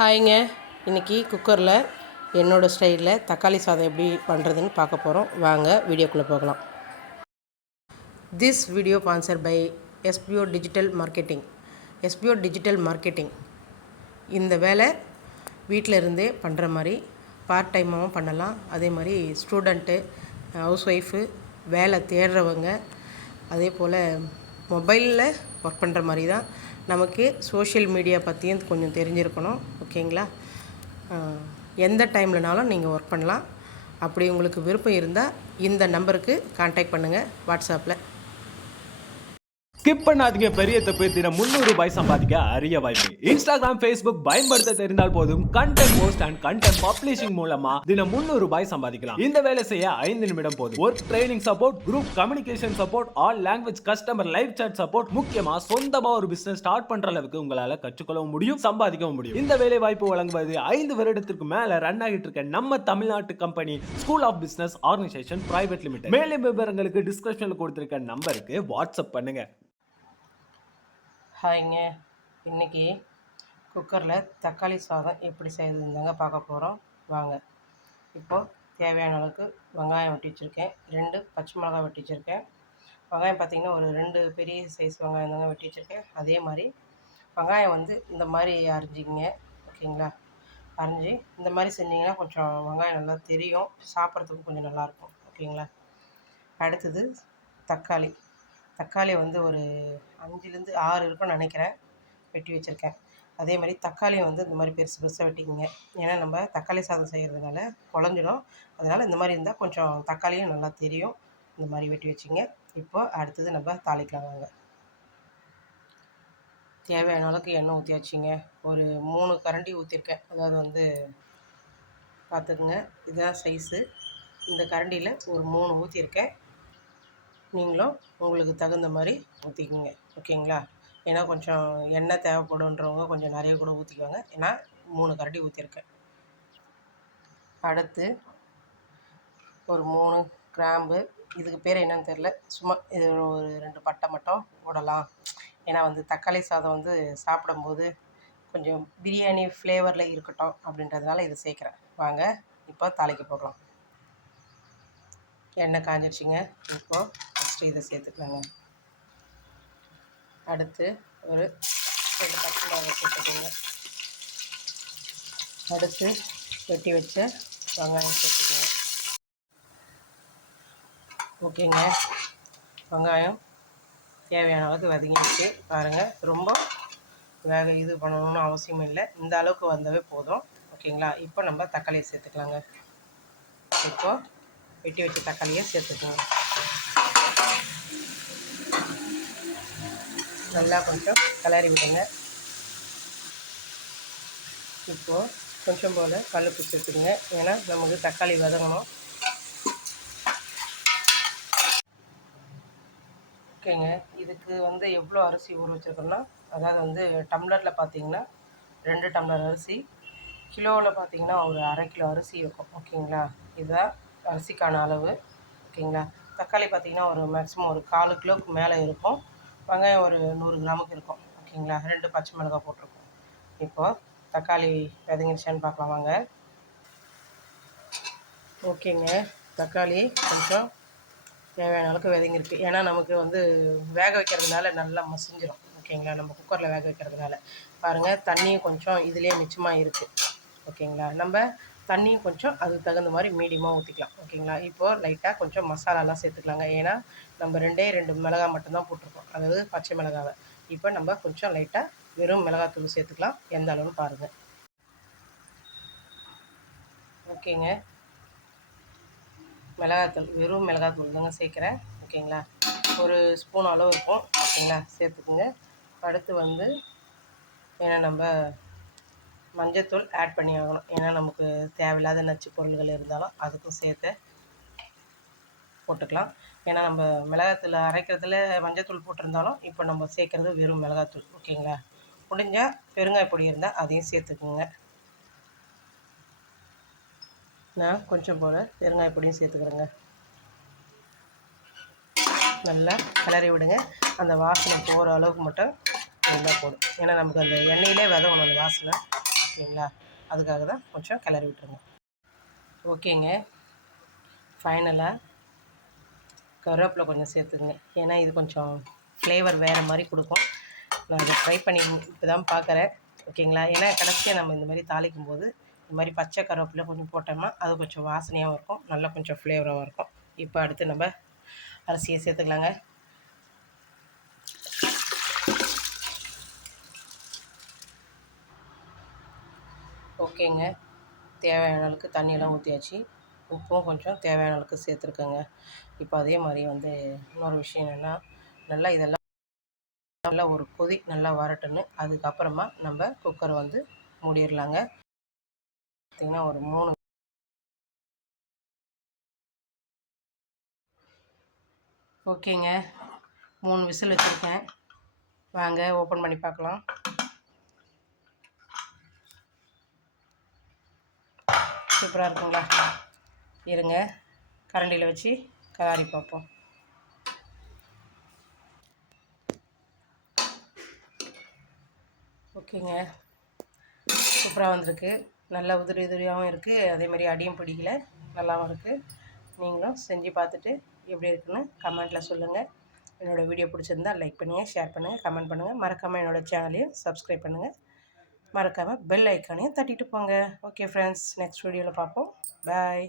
ஹாய்ங்க. இன்றைக்கி குக்கரில் என்னோடய ஸ்டைலில் தக்காளி சாதம் எப்படி பண்ணுறதுன்னு பார்க்க போகிறோம். வாங்க வீடியோக்குள்ளே போகலாம். This video sponsor by SBO digital marketing. SBO digital marketing இந்த வேலை வீட்டில் இருந்தே பண்ணுற மாதிரி பார்ட் டைமாகவும் பண்ணலாம். அதே மாதிரி ஸ்டூடெண்ட்டு, ஹவுஸ் ஒய்ஃபு, வேலை தேடுறவங்க, அதே போல் மொபைலில் ஒர்க் பண்ணுற மாதிரி தான். நமக்கு சோஷியல் மீடியா பற்றியும் கொஞ்சம் தெரிஞ்சிருக்கணும். ஓகேங்களா? எந்த டைம்லனாலும் நீங்கள் ஒர்க் பண்ணலாம். அப்படி உங்களுக்கு விருப்பம் இருந்தால் இந்த நம்பருக்கு கான்டாக்ட் பண்ணுங்கள் வாட்ஸ்அப்பில். ஸ்கிப் பண்ணாதீங்க. பெரிய தப்பு. தினம் 300 ரூபாய் சம்பாதிக்க அரிய வாய்ப்பு. இன்ஸ்டாகிராம், ஃபேஸ்புக் பயன்படுத்த தெரிந்தால் போதும். Content post and content publishing மூலமா தினம் 300 ரூபாய் சம்பாதிக்கலாம். இந்த வேலை செய்ய 5 நிமிடம் போதும். Work training support, group communication support, all language customer live chat support, முக்கியமா சொந்தமா ஒரு பிசினஸ் ஸ்டார்ட் பண்ற அளவுக்கு உங்களால கற்றுக்கொள்ளவும் முடியும், சம்பாதிக்கவும் முடியும். இந்த வேலை வாய்ப்பு வழங்குவது 5 வருடத்திற்கு மேல ரன் ஆகிட்டு இருக்க நம்ம தமிழ்நாட்டு company school of business organisation private limited. மேலும் விவரங்களுக்கு டிஸ்கிரிப்ஷன்ல கொடுத்திருக்க நம்பருக்கு வாட்ஸ்அப் பண்ணுங்க. ஹாய்ங்க. இன்றைக்கி குக்கரில் தக்காளி சாதம் எப்படி செய்யறதுன்னு பார்க்க போகிறோம். வாங்க. இப்போது தேவையான அளவுக்கு வெங்காயம் வெட்டி வச்சுருக்கேன். 2 பச்சை மிளகாய் வெட்டி வச்சுருக்கேன். வெங்காயம் பார்த்திங்கன்னா ஒரு 2 பெரிய சைஸ் வெங்காயம் தாங்க வெட்டி வச்சுருக்கேன். அதே மாதிரி வெங்காயம் இந்த மாதிரி அரிஞ்சிங்க. ஓகேங்களா? அரிஞ்சு இந்த மாதிரி செஞ்சிங்கன்னா கொஞ்சம் வெங்காயம் நல்லா தெரியும், சாப்பிட்றதுக்கும் கொஞ்சம் நல்லாயிருக்கும். ஓகேங்களா? அடுத்தது தக்காளி. தக்காளி ஒரு 5லேருந்து 6 இருக்குன்னு நினைக்கிறேன், வெட்டி வச்சுருக்கேன். அதே மாதிரி தக்காளியும் இந்த மாதிரி பெருசு பெருசாக வெட்டிக்கிங்க. ஏன்னா நம்ம தக்காளி சாதம் செய்கிறதுனால குழஞ்சிடும். அதனால் இந்த மாதிரி இருந்தால் கொஞ்சம் தக்காளியும் நல்லா தெரியும். இந்த மாதிரி வெட்டி வச்சுங்க. இப்போ அடுத்தது நம்ம தாளிக்கலாம். வாங்க. தேவையான அளவுக்கு எண்ணெய் ஊற்றியாச்சுங்க. ஒரு 3 கரண்டி ஊற்றிருக்கேன். அதாவது பார்த்துக்குங்க, இதுதான் சைஸு. இந்த கரண்டியில் ஒரு 3 ஊற்றிருக்கேன். நீங்களும் உங்களுக்கு தகுந்த மாதிரி ஊற்றிக்குங்க. ஓகேங்களா? ஏன்னா கொஞ்சம் எண்ணெய் தேவைப்படுன்றவங்க கொஞ்சம் நிறைய கூட ஊற்றிக்குவாங்க. ஏன்னா 3 கரண்டி ஊற்றிருக்கேன். அடுத்து ஒரு 3 கிராம்பு, இதுக்கு பேர் என்னன்னு தெரில, சும்மா இது ஒரு 2 பட்டை மட்டும் போடலாம். ஏன்னா தக்காளி சாதம் சாப்பிடும்போது கொஞ்சம் பிரியாணி ஃப்ளேவரில் இருக்கட்டும் அப்படின்றதுனால இதை சேர்க்குறேன். வாங்க இப்போ தாளிக்க போகலாம். எண்ணெய் காஞ்சிடுச்சிங்க. இப்போது ஃபஸ்ட்டு இதை சேர்த்துக்கலாங்க. அடுத்து ஒரு 2 பச்சை மிளகாய் சேர்த்துக்கோங்க. அடுத்து வெட்டி வச்ச வெங்காயம் சேர்த்துக்கோங்க. ஓகேங்க, வெங்காயம் தேவையான அளவுக்கு வதங்கிடுச்சு. பாருங்கள், ரொம்ப இது பண்ணணும்னு அவசியம் இல்லை. இந்த அளவுக்கு வந்தாவே போதும். ஓகேங்களா? இப்போ நம்ம தக்காளியை சேர்த்துக்கலாங்க. இப்போது வெட்டி வச்ச தக்காளியை சேர்த்துக்கோங்க. நல்லா கொஞ்சம் கிளறி விடுங்க. இப்போது கொஞ்சம் போல் கல்லுப்பு சேர்த்துக்குங்க. ஏன்னா நமக்கு தக்காளி வதங்கணும். ஓகேங்க, இதுக்கு எவ்வளோ அரிசி ஊற வச்சுருக்கோன்னா, அதாவது டம்ளரில் பார்த்திங்கன்னா 2 டம்ளர் அரிசி, கிலோவில் பார்த்திங்கன்னா ஒரு 1/2 கிலோ அரிசி இருக்கும். ஓகேங்களா? இதுதான் அரிசிக்கான அளவு. ஓகேங்களா? தக்காளி பார்த்திங்கன்னா ஒரு மேக்ஸிமம் ஒரு 1/4 கிலோவுக்கு மேலே இருக்கும். வெங்காயம் ஒரு 100 கிராமுக்கு இருக்கும். ஓகேங்களா? 2 பச்சை மிளகாய் போட்டிருக்கோம். இப்போது தக்காளி வதங்கிடுச்சான்னு பார்க்கலாம். வாங்க. ஓகேங்க, தக்காளி கொஞ்சம் தேவையான அளவுக்கு வதங்கிருக்கு. ஏன்னா நமக்கு வேக வைக்கிறதுனால நல்லா மசிஞ்சிடும். ஓகேங்களா? நம்ம குக்கரில் வேக வைக்கிறதுனால பாருங்கள், தண்ணியும் கொஞ்சம் இதிலே மிச்சமாக இருக்குது. ஓகேங்களா? நம்ம தண்ணியும் கொஞ்சம் அதுக்கு தகுந்த மாதிரி மீடியமாக ஊற்றிக்கலாம். ஓகேங்களா? இப்போது லைட்டாக கொஞ்சம் மசாலாலாம் சேர்த்துக்கலாங்க. ஏன்னா நம்ம 2 மிளகாய் மட்டும்தான் போட்டிருக்கோம், அதாவது பச்சை மிளகாவை. இப்போ நம்ம கொஞ்சம் லைட்டாக வெறும் மிளகாத்தூள் சேர்த்துக்கலாம். எந்த அளவுன்னு பாருங்கள். ஓகேங்க, மிளகாத்தூள் வெறும் மிளகாத்தூள் தாங்க சேர்க்குறேன். ஓகேங்களா? ஒரு ஸ்பூன் அளவு இருக்கும். ஓகேங்களா? சேர்த்துக்குங்க. அடுத்து ஏன்னா நம்ம மஞ்சத்தூள் ஆட் பண்ணி ஆகணும். ஏன்னா நமக்கு தேவையில்லாத நச்சு பொருள்கள் இருந்தாலும் அதுக்கும் சேர்த்து போட்டுக்கலாம். ஏன்னா நம்ம மிளகாத்தூள் அரைக்கிறதுல மஞ்சத்தூள் போட்டிருந்தாலும் இப்போ நம்ம சேர்க்குறது வெறும் மிளகாத்தூள். ஓகேங்களா? முடிஞ்சால் பெருங்காய பொடி இருந்தால் அதையும் சேர்த்துக்குங்க. நான் கொஞ்சம் போல் பெருங்காய பொடியும் சேர்த்துக்கிறேங்க. நல்லா கிளறி விடுங்க. அந்த வாசனை போகிற அளவுக்கு மட்டும் இருந்தால் போதும். ஏன்னா நமக்கு அந்த எண்ணெயிலே வதங்கணும் அந்த வாசனை. ஓகேங்களா? அதுக்காக தான் கொஞ்சம் கிளறி விட்டுருங்க. ஓகேங்க. ஃபைனலாக கருவேப்பிலை கொஞ்சம் சேர்த்துக்குங்க. ஏன்னா இது கொஞ்சம் ஃப்ளேவர் வேறு மாதிரி கொடுக்கும். நான் இதை ட்ரை பண்ணி இப்போ தான் பார்க்குறேன். ஓகேங்களா? ஏன்னா கடைசியாக நம்ம இந்த மாதிரி தாளிக்கும் போது இந்த மாதிரி பச்சை கருவேப்பிலை கொஞ்சம் போட்டோம்னா அது கொஞ்சம் வாசனையாகவும் இருக்கும், நல்லா கொஞ்சம் ஃப்ளேவராகவும் இருக்கும். இப்போ அடுத்து நம்ம அரிசியை சேர்த்துக்கலாங்க. ஓகேங்க. தேவையான அளவுக்கு தண்ணியெல்லாம் ஊற்றியாச்சு. உப்பும் கொஞ்சம் தேவையான அளவுக்கு சேர்த்துருக்கேங்க. இப்போ அதே மாதிரி வந்து இன்னொரு விஷயம் என்னென்னா, நல்லா இதெல்லாம் நல்லா ஒரு கொதி நல்லா வரட்டுன்னு அதுக்கப்புறமா நம்ம குக்கரை வந்து மூடிடலாங்க. பார்த்திங்கன்னா ஒரு 3 ஓகேங்க. 3 விசில் வச்சுருக்கேன். வாங்க ஓப்பன் பண்ணி பார்க்கலாம். சூப்பராக இருக்குங்களா? இருங்க, கரண்டியில் வச்சு கலாரி பார்ப்போம். ஓகேங்க, சூப்பராக வந்திருக்கு. நல்லா உதிரி உதிரியாகவும் இருக்குது, அதேமாதிரி அடியும் பிடிக்கல, நல்லாவும் இருக்குது. நீங்களும் செஞ்சு பார்த்துட்டு எப்படி இருக்குன்னு கமெண்ட்டில் சொல்லுங்கள். என்னோடய வீடியோ பிடிச்சிருந்தா லைக் பண்ணுங்கள், ஷேர் பண்ணுங்கள், கமெண்ட் பண்ணுங்கள். மறக்காமல் என்னோடய சேனலையும் சப்ஸ்கிரைப் பண்ணுங்கள். மறக்காமல் பெல் ஐக்கானையும் தட்டிட்டு போங்க. ஓகே ஃப்ரெண்ட்ஸ், நெக்ஸ்ட் வீடியோவில் பார்ப்போம். பாய்.